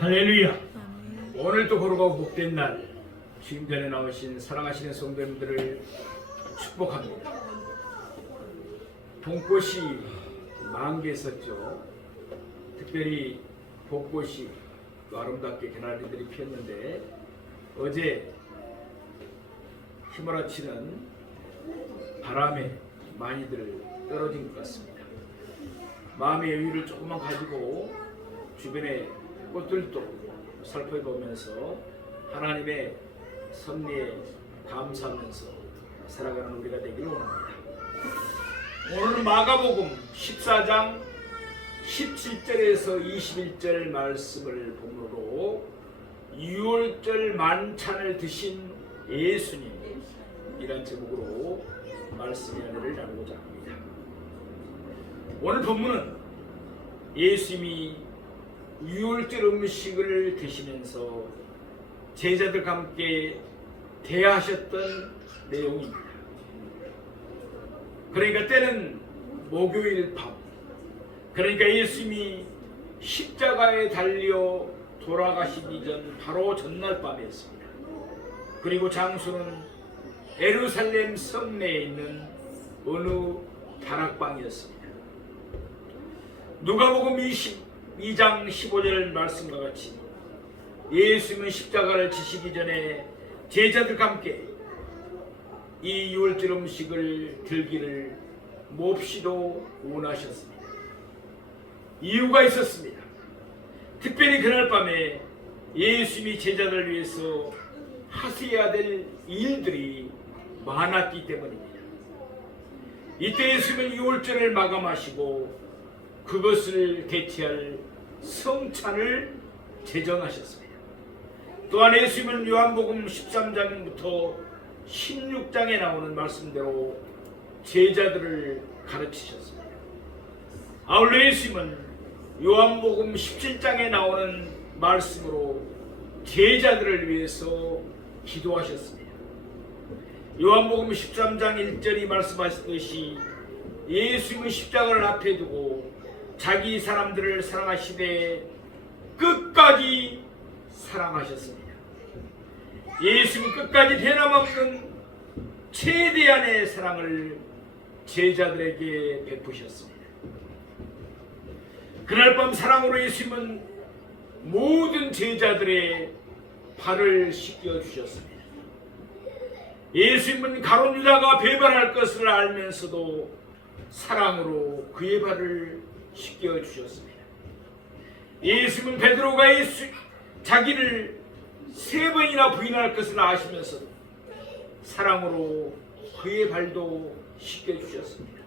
할렐루야. 오늘도 거룩하고 복된 날 주님 전에 나오신 사랑하시는 성도님들을 축복합니다. 봄꽃이 만개했었죠. 특별히 벚꽃이 아름답게 개나리들이 피었는데 어제 휘몰아치는 바람에 많이들 떨어진 것 같습니다. 마음의 여유를 조금만 가지고 주변의 꽃들도 살펴보면서 하나님의 섭리에 감사하면서 살아가는 우리가 되기를 원합니다. 오늘은 마가복음 14장 17절에서 21절 말씀을 본문으로 6월절 만찬을 드신 예수님 이란 제목으로 말씀의 은혜를 나누고자 합니다. 오늘 본문은 예수님이 6월절 음식을 드시면서 제자들과 함께 대하셨던 내용입니다. 그러니까 때는 목요일 밤, 그러니까 예수님이 십자가에 달려 돌아가시기 전 바로 전날 밤이었습니다. 그리고 장소는 예루살렘 성내에 있는 어느 다락방이었습니다. 누가복음 22장 15절 말씀과 같이 예수님은 십자가를 지시기 전에 제자들과 함께 이 유월절 음식을 들기를 몹시도 원하셨습니다. 이유가 있었습니다. 특별히 그날 밤에 예수님이 제자들을 위해서 하셔야 될 일들이 많았기 때문입니다. 이때 예수님은 유월절을 마감하시고 그것을 대체할 성찬을 제정하셨습니다. 또한 예수님은 요한복음 13장부터 16장에 나오는 말씀대로 제자들을 가르치셨습니다. 아울러 예수님은 요한복음 17장에 나오는 말씀으로 제자들을 위해서 기도하셨습니다. 요한복음 13장 1절이 말씀하셨듯이 예수님은 십자가를 앞에 두고 자기 사람들을 사랑하시되 끝까지 사랑하셨습니다. 예수님은 끝까지 변함없는 최대한의 사랑을 제자들에게 베푸셨습니다. 그날 밤 사랑으로 예수님은 모든 제자들의 발을 씻겨 주셨습니다. 예수님은 가룟 유다가 배반할 것을 알면서도 사랑으로 그의 발을 씻겨 주셨습니다. 예수님은 베드로가 자기를 3번이나 부인할 것을 아시면서도 사랑으로 그의 발도 씻겨 주셨습니다.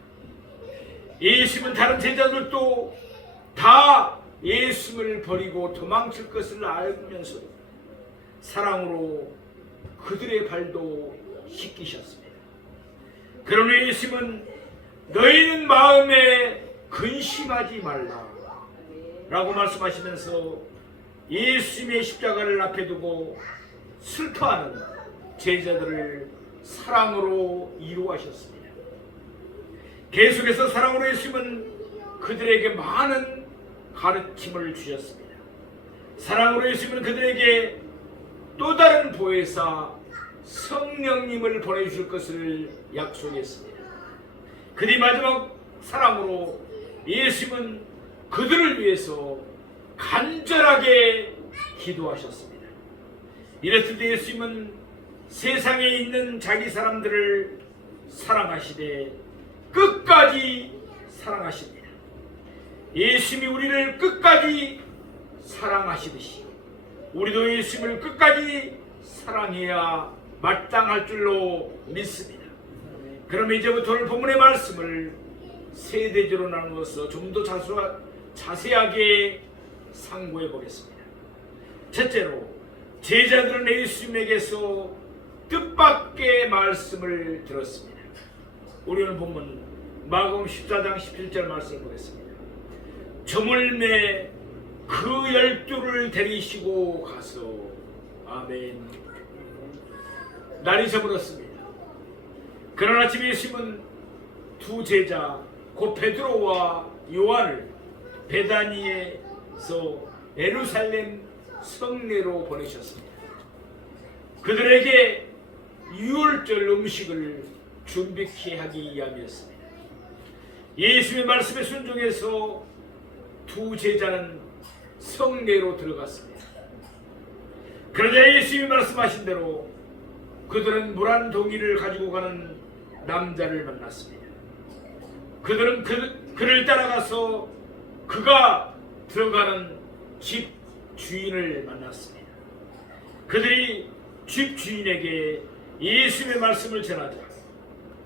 예수님은 다른 제자들도 다 예수님을 버리고 도망칠 것을 알면서도 사랑으로 그들의 발도 씻기셨습니다. 그러나 예수님은 너희는 마음에 근심하지 말라 라고 말씀하시면서 예수님의 십자가를 앞에 두고 슬퍼하는 제자들을 사랑으로 이루하셨습니다. 계속해서 사랑으로 예수님은 그들에게 많은 가르침을 주셨습니다. 사랑으로 예수님은 그들에게 또 다른 보혜사 성령님을 보내주실 것을 약속했습니다. 그뒤 마지막 사랑으로 예수님은 그들을 위해서 간절하게 기도하셨습니다. 이랬을 때 예수님은 세상에 있는 자기 사람들을 사랑하시되 끝까지 사랑하십니다. 예수님이 우리를 끝까지 사랑하시듯이 우리도 예수님을 끝까지 사랑해야 마땅할 줄로 믿습니다. 그럼 이제부터 오늘 본문의 말씀을 세 대지로 나누어서 좀 더 자세하게 상고해 보겠습니다. 첫째로, 제자들은 예수님에게서 뜻밖의 말씀을 들었습니다. 우리는 본문 마가복음 14장 17절 말씀을 보겠습니다. 저물매 그 12를 데리시고 가서 아멘. 날이 저물었습니다. 그러나 아침 예수님은 두 제자 곧 베드로와 요한을 베다니에서 예루살렘 성내로 보내셨습니다. 그들에게 유월절 음식을 준비케 하기 위함이었습니다. 예수의 말씀에 순종해서 두 제자는 성내로 들어갔습니다. 그러자 예수님이 말씀하신 대로 그들은 물 한 동이를 가지고 가는 남자를 만났습니다. 그들은 그를 따라가서 그가 들어가는 집 주인을 만났습니다. 그들이 집 주인에게 예수님의 말씀을 전하자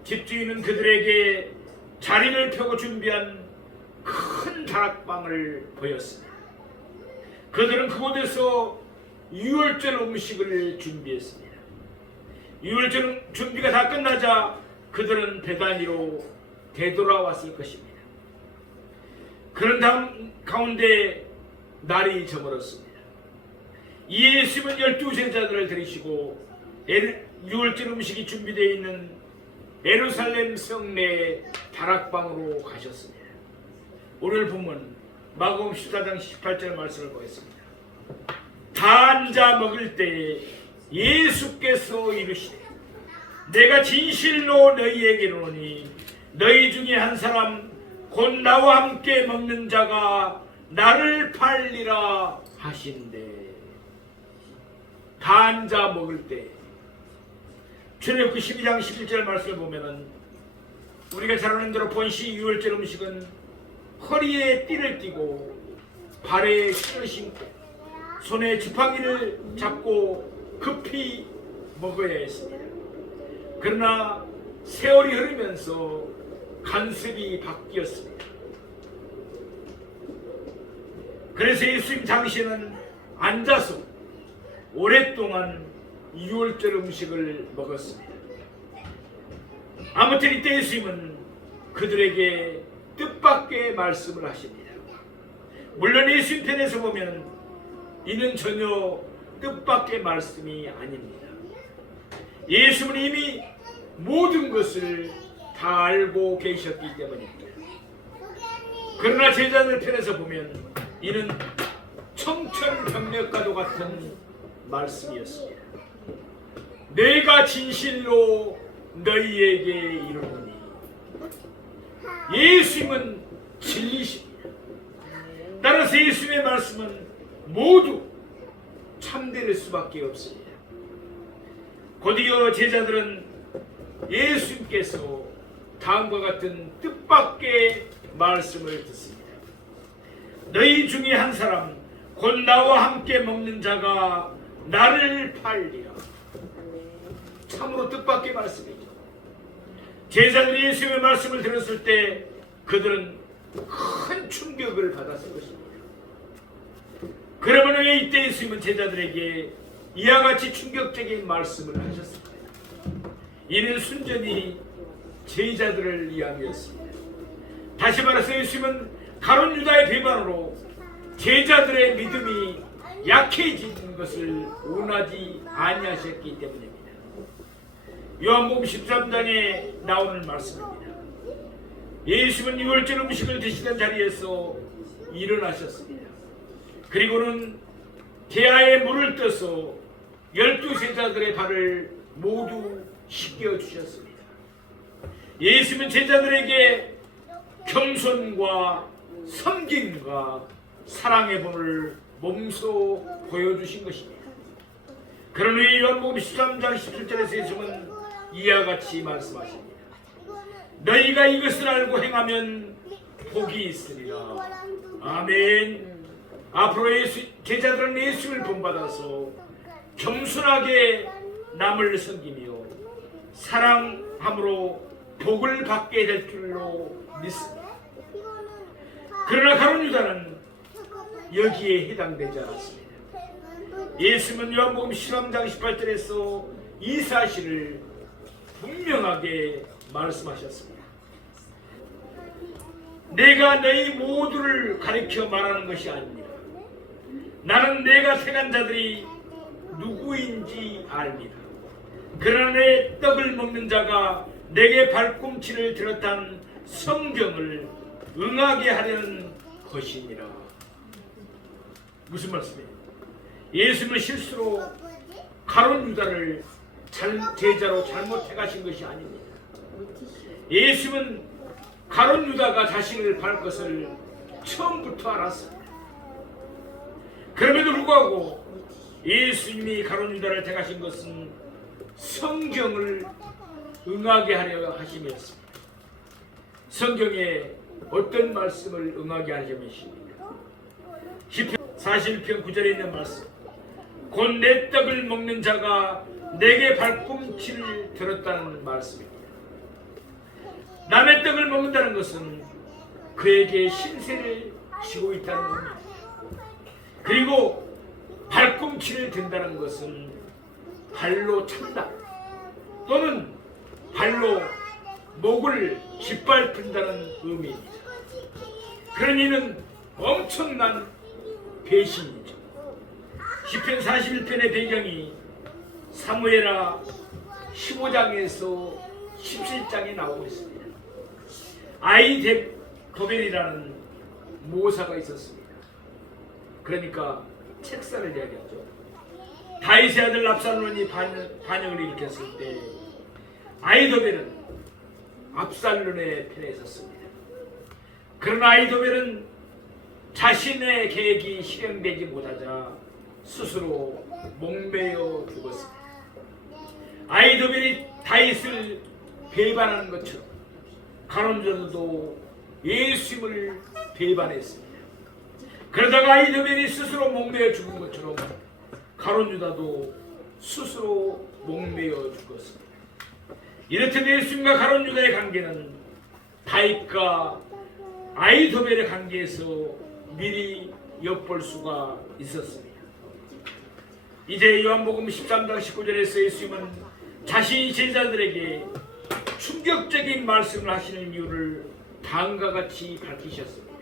집 주인은 그들에게 자리를 펴고 준비한 큰 다락방을 보였습니다. 그들은 그곳에서 유월절 음식을 준비했습니다. 유월절 준비가 다 끝나자 그들은 베다니로 되돌아왔을 것입니다. 그런 다음 가운데 날이 저물었습니다. 예수님은 12제자들을 데리시고 유월절 음식이 준비되어 있는 예루살렘 성내 다락방으로 가셨습니다. 오늘 본문 마가복음 14장 18절 말씀을 보겠습니다. 다 앉아 먹을 때 예수께서 이르시되 내가 진실로 너희에게 이르노니 너희 중에 한 사람 곧 나와 함께 먹는 자가 나를 팔리라 하신대. 다 앉아 먹을 때 출애굽기 12장 11절 말씀을 보면은 우리가 잘 아는 대로 본시 유월절 음식은 허리에 띠를 띠고 발에 신을 신고 손에 지팡이를 잡고 급히 먹어야 했습니다. 그러나 세월이 흐르면서 간섭이 바뀌었습니다. 그래서 예수님 당시에는 앉아서 오랫동안 유월절 음식을 먹었습니다. 아무튼 이때 예수님은 그들에게 뜻밖의 말씀을 하십니다. 물론 예수님 편에서 보면 이는 전혀 뜻밖의 말씀이 아닙니다. 예수님은 이미 모든 것을 다 알고 계셨기 때문입니다. 그러나 제자들 편에서 보면 이는 청천벽력과도 같은 말씀이었습니다. 내가 진실로 너희에게 이르노니. 예수님은 진리십니다. 따라서 예수님의 말씀은 모두 참될 수밖에 없습니다. 곧이어 제자들은 예수님께서 다음과 같은 뜻밖의 말씀을 듣습니다. 너희 중에 한 사람 곧 나와 함께 먹는 자가 나를 팔리라. 참으로 뜻밖의 말씀이죠. 제자들이 예수님의 말씀을 들었을 때 그들은 큰 충격을 받았을 것입니다. 그러면 왜 이때 예수님은 제자들에게 이와 같이 충격적인 말씀을 하셨을까요? 이는 순전히 제자들을 위함이었습니다. 다시 말해서 예수님은 가룟 유다의 비방으로 제자들의 믿음이 약해진 것을 원하지 아니하셨기 때문입니다. 요한복음 13장에 나오는 말씀입니다. 예수님은 유월절 음식을 드시던 자리에서 일어나셨습니다. 그리고는 대야에 물을 떠서 12제자들의 발을 모두 씻겨주셨습니다. 예수님은 제자들에게 겸손과 섬김과 사랑의 본을 몸소 보여주신 것입니다. 그런 후에 요한복음 13장 17절에서 예수님은 이와 같이 말씀하십니다. 너희가 이것을 알고 행하면 복이 있으리라. 아멘. 앞으로 제자들은 예수를 본받아서 겸손하게 남을 섬기며 사랑함으로 복을 받게 될 줄로 믿습니다. 그러나 가룟 유다는 여기에 해당되지 않았습니다. 예수님은 요한복음 13장 18절에서 이 사실을 분명하게 말씀하셨습니다. 내가 너희 모두를 가리켜 말하는 것이 아닙니다. 나는 내가 택한 자들이 누구인지 압니다. 그러나 내 떡을 먹는 자가 내게 발꿈치를 들었다는 성경을 응하게 하려는 것이니라. 무슨 말씀이에요? 예수님은 실수로 가룟 유다를 제자로 잘못해 가신 것이 아닙니다. 예수님은 가룟 유다가 자신을 팔 것을 처음부터 알았습니다. 그럼에도 불구하고 예수님이 가룟 유다를 택하신 것은 성경을 응하게 하려 하심이었습니다. 성경에 어떤 말씀을 응하게 하심이십니까? 시편 41편 9절에 있는 말씀, 곧 내 떡을 먹는 자가 내게 발꿈치를 들었다는 말씀입니다. 남의 떡을 먹는다는 것은 그에게 신세를 지고 있다는 겁니다. 그리고 발꿈치를 든다는 것은 발로 찬다 또는 발로 목을 짓밟힌다는 의미입니다. 그런 이는 엄청난 배신이죠. 시편 41편의 배경이 사무엘하 15장에서 17장에 나오고 있습니다. 아히도벨이라는 모사가 있었습니다. 그러니까 책사를 이야기하죠. 다윗의 아들 압살론이 반역을 일으켰을 때 아히도벨은 압살론의 편에 섰습니다. 그러나 아히도벨은 자신의 계획이 실행되지 못하자 스스로 목매어 죽었습니다. 아히도벨이 다윗을 배반하는 것처럼 가룟 유다도 예수님을 배반했습니다. 그러다가 아히도벨이 스스로 목매어 죽은 것처럼 가룟 유다도 스스로 목매어 죽었습니다. 이렇듯 예수님과 가룟 유다의 관계는 다윗과 아히도벨의 관계에서 미리 엿볼 수가 있었습니다. 이제 요한복음 13장 19절에서 예수님은 자신이 제자들에게 충격적인 말씀을 하시는 이유를 다음과 같이 밝히셨습니다.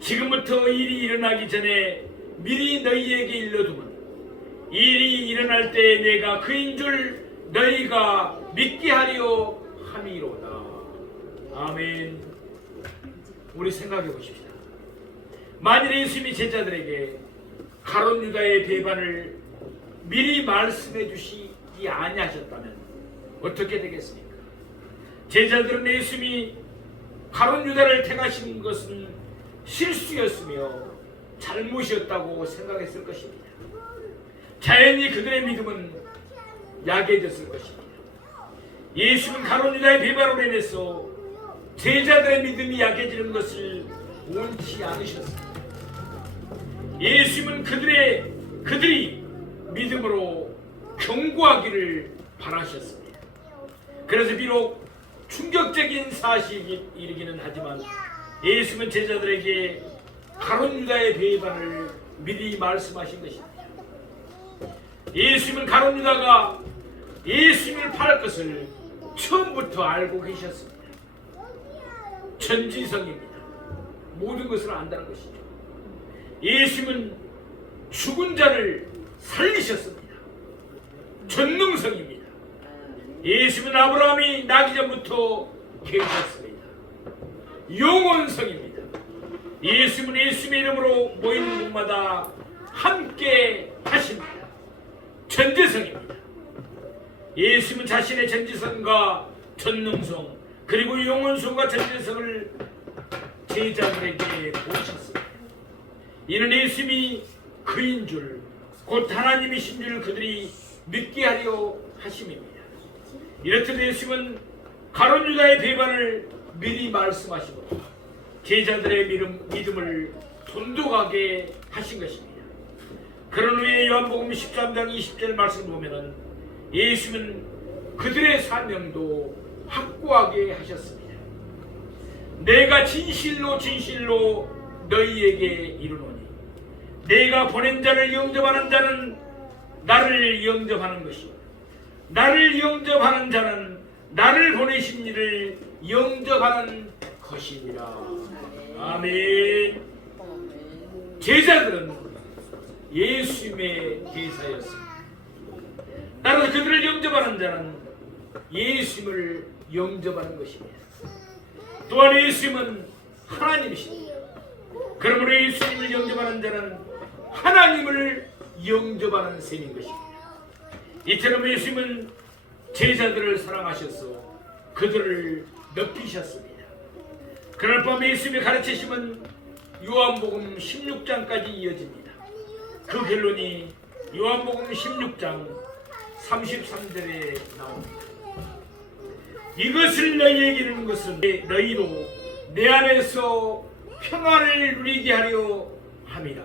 지금부터 일이 일어나기 전에 미리 너희에게 일러두면 일이 일어날 때 내가 그인 줄 너희가 믿게 하려 함이로다. 아멘. 우리 생각해 보십시다. 만일 예수님이 제자들에게 가룟 유다의 배반을 미리 말씀해 주시지 아니하셨다면 어떻게 되겠습니까? 제자들은 예수님이 가룟 유다를 택하신 것은 실수였으며 잘못이었다고 생각했을 것입니다. 자연히 그들의 믿음은 약해졌을 것입니다. 예수는 가룟 유다의 배반으로 인해서 제자들의 믿음이 약해지는 것을 원치 않으셨습니다. 예수님은 그들이 믿음으로 견고하기를 바라셨습니다. 그래서 비록 충격적인 사실이기는 하지만 예수님은 제자들에게 가룟 유다의 배반을 미리 말씀하신 것입니다. 예수님은 가룟 유다가 예수님을 팔 것을 처음부터 알고 계셨습니다. 전지성입니다. 모든 것을 안다는 것이죠. 예수님은 죽은 자를 살리셨습니다. 전능성입니다. 예수님은 아브라함이 나기 전부터 계셨습니다. 영원성입니다. 예수님은 예수님의 이름으로 모이는 곳마다 함께 하십니다. 전지성입니다. 예수님은 자신의 전지성과 전능성 그리고 영원성과 전지성을 제자들에게 보이셨습니다. 이는 예수님이 그인 줄, 곧 하나님이신 줄 그들이 믿게 하려 하심입니다. 이렇듯 예수님은 가룟 유다의 배반을 미리 말씀하시고 제자들의 믿음을 돈독하게 하신 것입니다. 그런 후에 요한복음 13장 20절 말씀을 보면은 예수님은 그들의 사명도 확고하게 하셨습니다. 내가 진실로 너희에게 이르노니 내가 보낸 자를 영접하는 자는 나를 영접하는 것이요 나를 영접하는 자는 나를 보내신 이를 영접하는 것이니라. 아멘. 제자들은 예수님의 대사였습니다. 따라서 그들을 영접하는 자는 예수님을 영접하는 것입니다. 또한 예수님은 하나님이십니다. 그러므로 예수님을 영접하는 자는 하나님을 영접하는 셈인 것입니다. 이처럼 예수님은 제자들을 사랑하셔서 그들을 높이셨습니다. 그날 밤 예수님의 가르치심은 요한복음 16장까지 이어집니다. 그 결론이 요한복음 16장 33절에 나옵니다. 이것을 너희에게 이르는 것은 너희로 내 안에서 평안을 누리게 하려 함이라.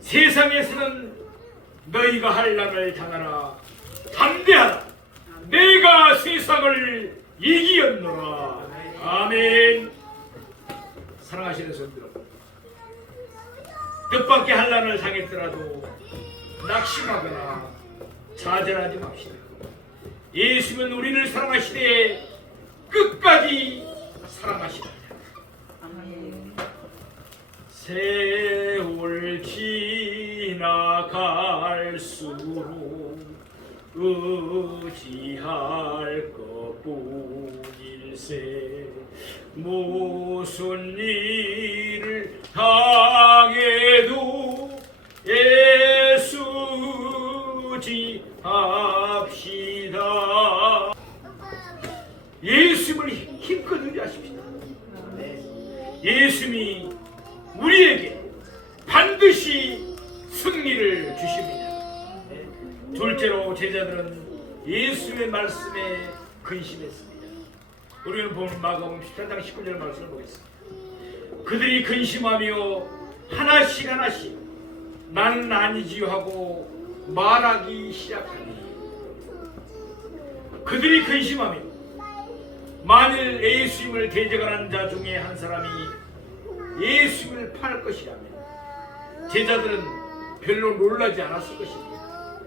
세상에서는 너희가 환난을 당하라. 담대하라. 내가 세상을 이기었노라. 아멘. 사랑하시는 성도 여러분, 뜻밖의 환난을 당했더라도 낙심하거나 좌절하지 맙시다. 예수님은 우리를 사랑하시되 끝까지 사랑하시다. 세월 지나갈수록 의지할 것뿐일세. 무슨 일을 당해도 애쓰지합시다. 예수님을 힘껏 의지하십시다. 예수님이 우리에게 반드시 승리를 주십니다. 둘째로 제자들은 예수의 말씀에 근심했습니다. 우리는 보는 마가복음 13장 19절 말씀을 보겠습니다. 그들이 근심하며 하나씩 하나씩 나는 아니지요 하고 말하기 시작하니, 그들이 근심하며 만일 예수님을 대적하는 자 중에 한 사람이 예수님을 팔 것이라면 제자들은 별로 놀라지 않았을 것입니다.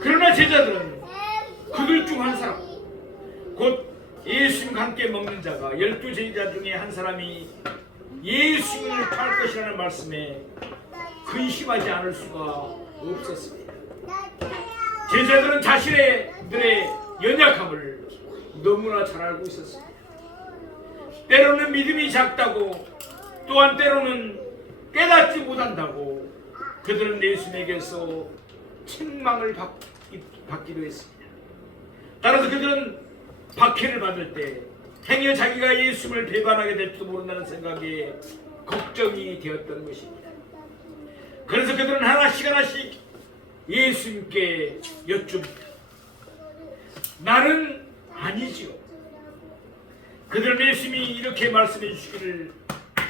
그러나 제자들은 그들 중 한 사람, 곧 예수님과 함께 먹는 자가 12제자 중에 한 사람이 예수님을 팔 것이라는 말씀에 근심하지 않을 수가 없었습니다. 제자들은 자신들의 연약함을 너무나 잘 알고 있었습니다. 때로는 믿음이 작다고, 또한 때로는 깨닫지 못한다고 그들은 예수님에게서 책망을 받기도 했습니다. 따라서 그들은 박해를 받을 때 행여 자기가 예수님을 배반하게 될지도 모른다는 생각에 걱정이 되었던 것입니다. 그래서 그들은 하나씩 하나씩 예수님께 여쭙니다. 나는 아니지요. 그들은 예수님이 이렇게 말씀해 주시기를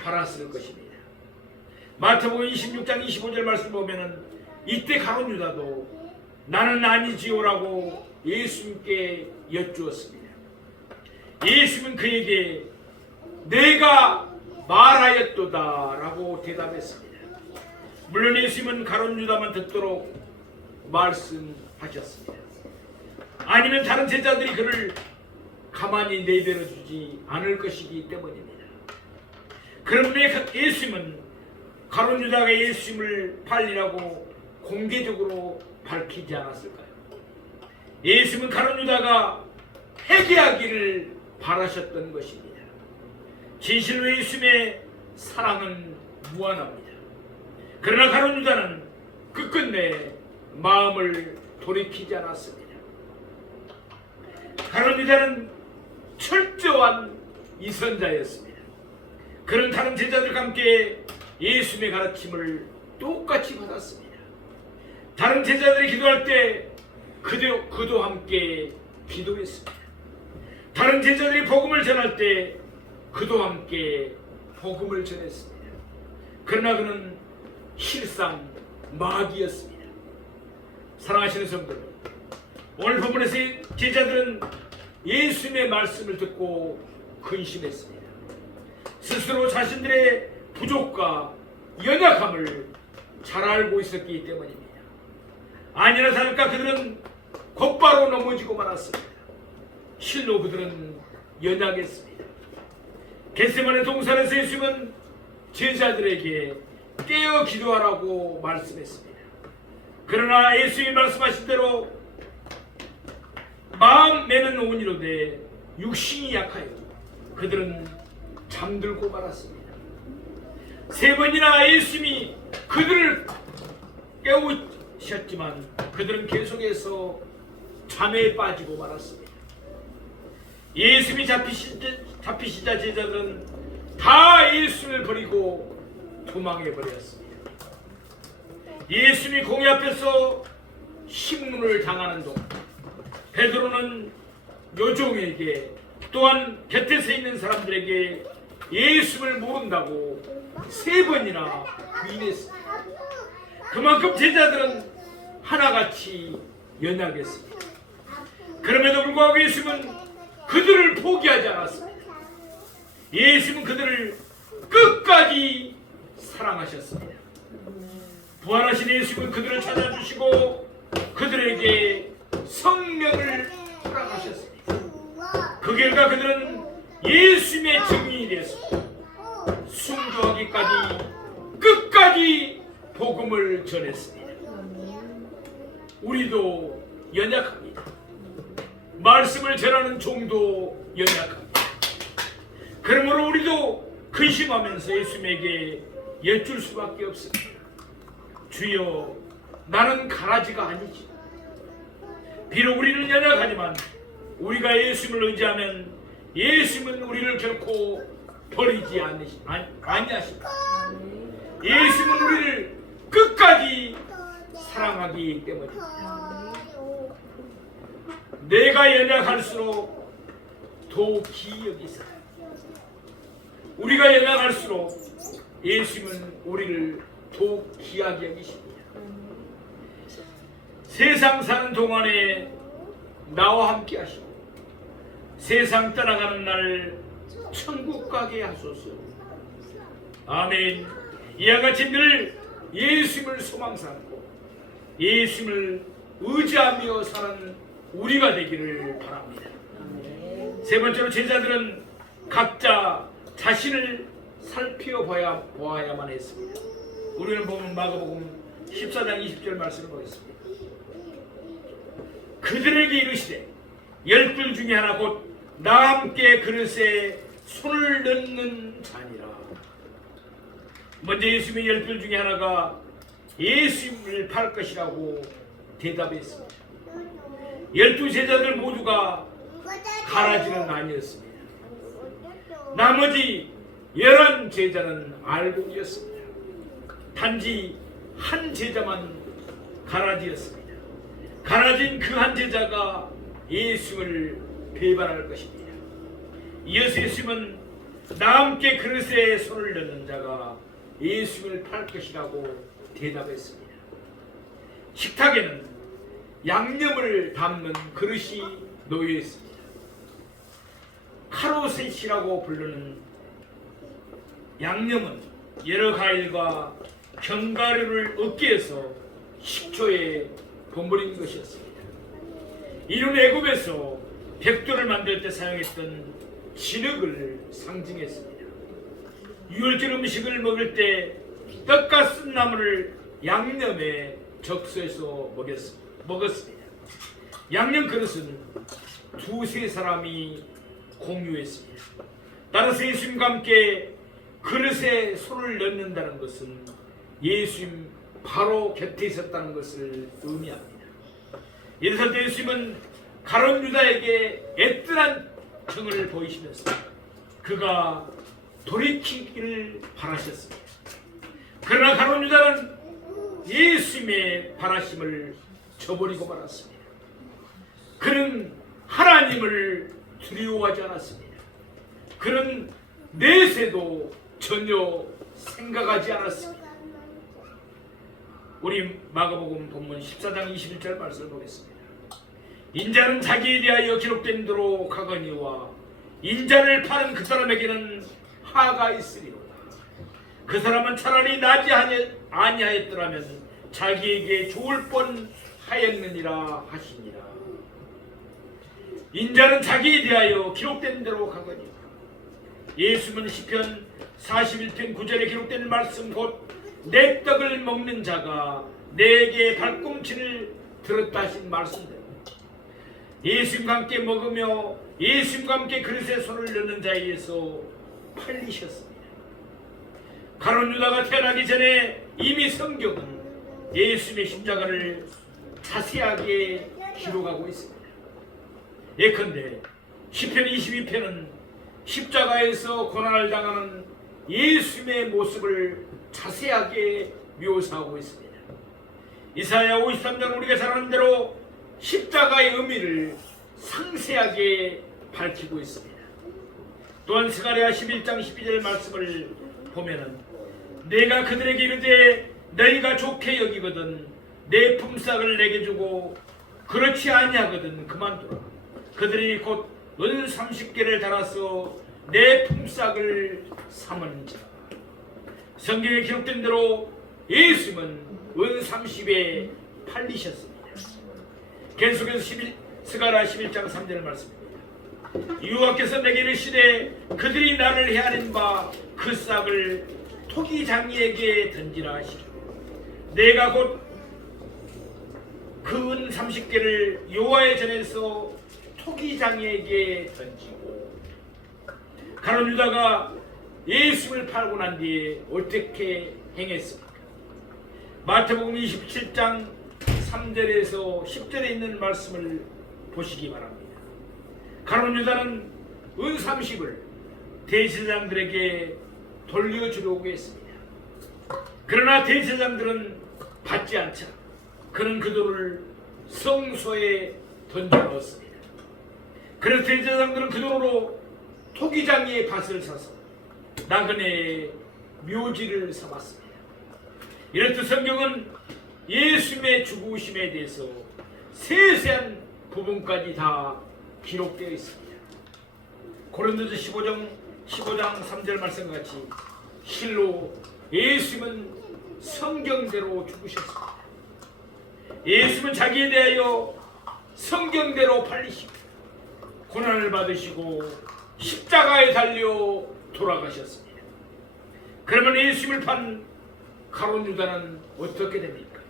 바랐을 것입니다. 마태복음 26장 25절 말씀 보면은 이때 가룟 유다도 나는 아니지요라고 예수님께 여쭈었습니다. 예수님은 그에게 내가 말하였도다라고 대답했습니다. 물론 예수님은 가룟 유다만 듣도록 말씀하셨습니다. 아니면 다른 제자들이 그를 가만히 내버려 주지 않을 것이기 때문입니다. 그런데 예수님은 가룟 유다가 예수님을 팔리라고 공개적으로 밝히지 않았을까요? 예수님은 가룟 유다가 회개하기를 바라셨던 것입니다. 진실로 예수님의 사랑은 무한합니다. 그러나 가룟 유다는 끝끝내 마음을 돌이키지 않았습니다. 가룟 유다는 철저한 이선자였습니다. 그는 다른 제자들과 함께 예수님의 가르침을 똑같이 받았습니다. 다른 제자들이 기도할 때 그도 함께 기도했습니다. 다른 제자들이 복음을 전할 때 그도 함께 복음을 전했습니다. 그러나 그는 실상 마귀였습니다. 사랑하시는 성도들, 오늘 본문에서 제자들은 예수님의 말씀을 듣고 근심했습니다. 스스로 자신들의 부족과 연약함을 잘 알고 있었기 때문입니다. 아니나 다를까 그들은 곧바로 넘어지고 말았습니다. 실로 그들은 연약했습니다. 겟세마네 동산에서 예수님은 제자들에게 깨어 기도하라고 말씀했습니다. 그러나 예수님이 말씀하신 대로 마음에는 온이로되 육신이 약하여 그들은 잠들고 말았습니다. 세 번이나 예수님이 그들을 깨우셨지만 그들은 계속해서 잠에 빠지고 말았습니다. 예수님이 잡히시자 제자들은 다 예수를 버리고 도망해버렸습니다. 예수님이 공회 앞에서 심문을 당하는 동안 베드로는 요종에게 또한 곁에서 있는 사람들에게 예수를 모른다고 3번이나 부인했습니다. 그만큼 제자들은 하나같이 연약했습니다. 그럼에도 불구하고 예수님은 그들을 포기하지 않았습니다. 예수님은 그들을 끝까지 사랑하셨습니다. 부활하신 예수님은 그들을 찾아주시고 그들에게 성령을 허락하셨습니다. 그 결과 그들은 예수님의 증인이 되었습니다. 순교하기까지 끝까지 복음을 전했습니다. 우리도 연약합니다. 말씀을 전하는 종도 연약합니다. 그러므로 우리도 근심하면서 예수님에게 여쭐 수밖에 없습니다. 주여, 나는 가라지가 아니지. 비록 우리는 연약하지만 우리가 예수님을 의지하면 예수님은 우리를 결코 버리지 아니하십니다. 예수님은 우리를 끝까지 사랑하기 때문입니다. 내가 연약할수록 더욱이 여기사 우리가 연약할수록 예수님은 우리를 더욱 귀하게 여기십니다. 세상 사는 동안에 나와 함께 하시고 세상 떠나가는 날 천국 가게 하소서. 아멘. 이와 같이 늘 예수님을 소망 삼고 예수님을 의지하며 사는 우리가 되기를 바랍니다. 세 번째로 제자들은 각자 자신을 살펴보아야만 했습니다. 우리는 보면 마가복음 14장 20절 말씀을 보겠습니다. 그들에게 이르시되 12 중에 하나 곧 나와 함께 그릇에 손을 넣는 자니라. 먼저 예수님의 12 중에 하나가 예수님을 팔 것이라고 대답했습니다. 12 제자들 모두가 가라지는 아니었습니다. 나머지 11 제자는 알곡이었습니다. 단지 한 제자만 가라지였습니다. 가라진 그 한 제자가 예수를 배반할 것입니다. 이어서 예수님은 나와 함께 그릇에 손을 넣는 자가 예수를 팔 것이라고 대답했습니다. 식탁에는 양념을 담는 그릇이 놓여 있습니다. 카로셋이라고 부르는 양념은 여러 과일과 견과류를 으깨서 식초에 버무린 것이었습니다. 이는 애굽에서 백도를 만들 때 사용했던 진흙을 상징했습니다. 유월절 음식을 먹을 때 떡과 쓴나물을 양념에 적셔서 먹었습니다. 양념 그릇은 2-3 사람이 공유했습니다. 따라서 예수님과 함께 그릇에 손을 넣는다는 것은 예수님 바로 곁에 있었다는 것을 의미합니다. 이래서 예수님은 가룟 유다에게 애틋한 정을 보이시면서 그가 돌이키기를 바라셨습니다. 그러나 가룟 유다는 예수님의 바라심을 저버리고 말았습니다. 그는 하나님을 두려워하지 않았습니다. 그는 내세도 전혀 생각하지 않았습니다. 우리 마가복음 본문 14장 21절 말씀을 보겠습니다. 인자는 자기에 대하여 기록된 대로 가거니와 인자를 파는 그 사람에게는 하가 있으리로다. 그 사람은 차라리 나지 아니하였더라면 자기에게 좋을 뻔하였느니라 하시니라. 인자는 자기에 대하여 기록된 대로 가거니와 예수는 시편 41편 9절에 기록된 말씀 곧 내 떡을 먹는 자가 내게 발꿈치를 들었다 하신 말씀대로 예수님과 함께 먹으며 예수님과 함께 그릇에 손을 넣는 자에 의해서 팔리셨습니다. 가룟 유다가 태어나기 전에 이미 성경은 예수님의 십자가를 자세하게 기록하고 있습니다. 예컨대 시편 22편은 십자가에서 고난을 당하는 예수님의 모습을 자세하게 묘사하고 있습니다. 이사야 53장 우리가 잘 아는 대로 십자가의 의미를 상세하게 밝히고 있습니다. 또한 스가랴 11장 12절 말씀을 보면은 내가 그들에게 이르되 너희가 좋게 여기거든 내 품삯을 내게 주고 그렇지 아니하거든 그만두라. 그들이 곧 은 30개를 달아서 내 품삯을 삼은지라. 성경에 기록된 대로 예수님은 은 30에 팔리셨습니다. 계속해서 스가랴 11장 3절 말씀입니다. 여호와께서 내게 이르시되 그들이 나를 헤아린 바 그 싹을 토기장이에게 던지라 하시라. 내가 곧 그 은 30개를 여호와의 전에서 토기장이에게 던지고. 가룟 유다가 예수를 팔고 난 뒤에 어떻게 행했습니까? 마태복음 27장 3절에서 10절에 있는 말씀을 보시기 바랍니다. 가룟 유다는 은 30을 대제사장들에게 돌려주려고 했습니다. 그러나 대제사장들은 받지 않자 그는 그 돈을 성소에 던져 넣었습니다. 그래서 대제사장들은 그 돈으로 토기장이의 밭을 사서 나그네의 묘지를 삼았습니다. 이렇듯 성경은 예수님의 죽으심에 대해서 세세한 부분까지 다 기록되어 있습니다. 고린도서 15장 3절 말씀같이 실로 예수님은 성경대로 죽으셨습니다. 예수님은 자기에 대하여 성경대로 팔리시고 고난을 받으시고 십자가에 달려 돌아가셨습니다. 그러면 예수님을 판 가룟 유다는 어떻게 됩니까?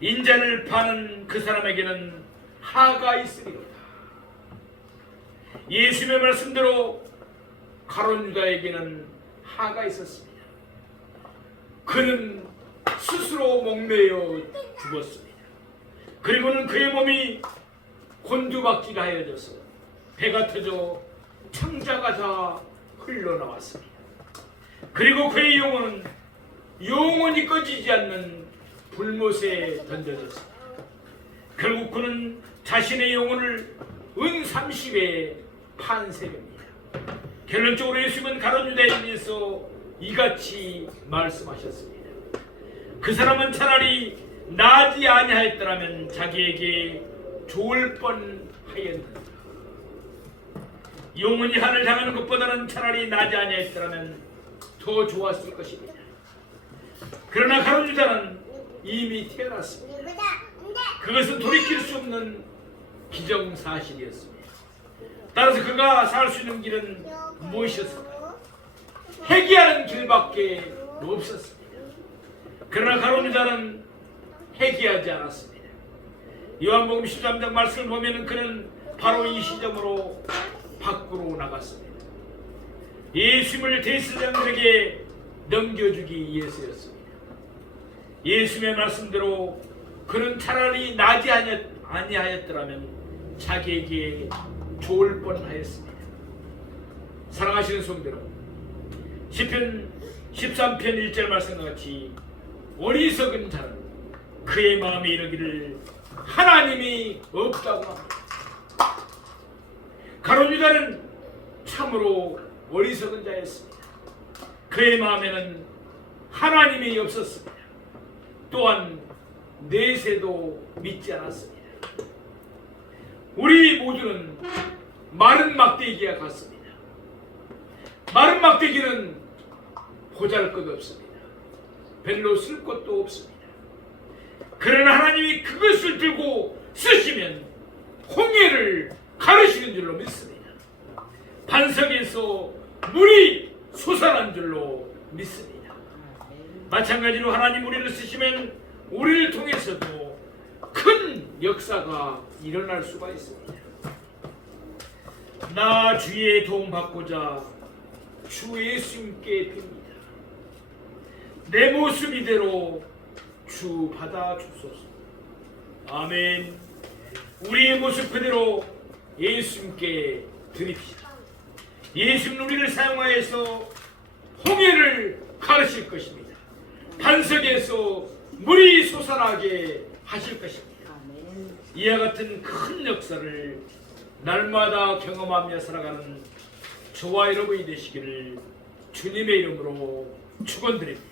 인자를 파는 그 사람에게는 하가 있으리로다. 예수님의 말씀대로 가룟 유다에게는 하가 있었습니다. 그는 스스로 목매어 죽었습니다. 그리고는 그의 몸이 곤두박질하여져서 배가 터져 창자가 다 흘러나왔습니다. 그리고 그의 영혼은 영원히 꺼지지 않는 불못에 던져졌습니다. 결국 그는 자신의 영혼을 은 30에 판세입니다. 결론적으로 예수님은 가룟 유다에 대해서 이같이 말씀하셨습니다. 그 사람은 차라리 나지 아니하였더라면 자기에게 좋을 뻔하였는다. 영원히 한을 당하는 것보다는 차라리 나지 아니하였더라면 더 좋았을 것입니다. 그러나 가룟 유다는 이미 태어났습니다. 그것은 돌이킬 수 없는 기정사실이었습니다. 따라서 그가 살 수 있는 길은 무엇이었을까요? 회개하는 길밖에 없었습니다. 그러나 가룟 유다는 회개하지 않았습니다. 요한복음 13장 말씀을 보면 그는 바로 이 시점으로 밖으로 나갔습니다. 예수님을 대제사장들에게 넘겨주기 위해서였습니다. 예수님의 말씀대로 그는 차라리 나지 아니하였더라면 자기에게 좋을 뻔하였습니다. 사랑하시는 성도들, 시편 13편 1절 말씀과 같이 어리석은 자는 그의 마음에 이르기를 하나님이 없다고 합니다. 가룟 유다는 참으로 어리석은 자였습니다. 그의 마음에는 하나님이 없었습니다. 또한 내세도 믿지 않았습니다. 우리 모두는 마른 막대기와 같습니다. 마른 막대기는 보잘것없습니다. 별로 쓸 것도 없습니다. 그러나 하나님이 그것을 들고 쓰시면 홍해를 가르시는 줄로 믿습니다. 반석에서 물이 솟아난 줄로 믿습니다. 마찬가지로 하나님 우리를 쓰시면 우리를 통해서도 큰 역사가 일어날 수가 있습니다. 나 주의 도움 받고자 주 예수님께 빕니다. 내 모습 이대로 주 받아 주소서. 아멘. 우리의 모습 그대로 예수님께 드립시다. 예수님 우리를 사용하여서 홍해를 가르칠 것입니다. 반석에서 물이 솟아나게 하실 것입니다. 이와 같은 큰 역사를 날마다 경험하며 살아가는 저와 여러분이 되시기를 주님의 이름으로 축원드립니다.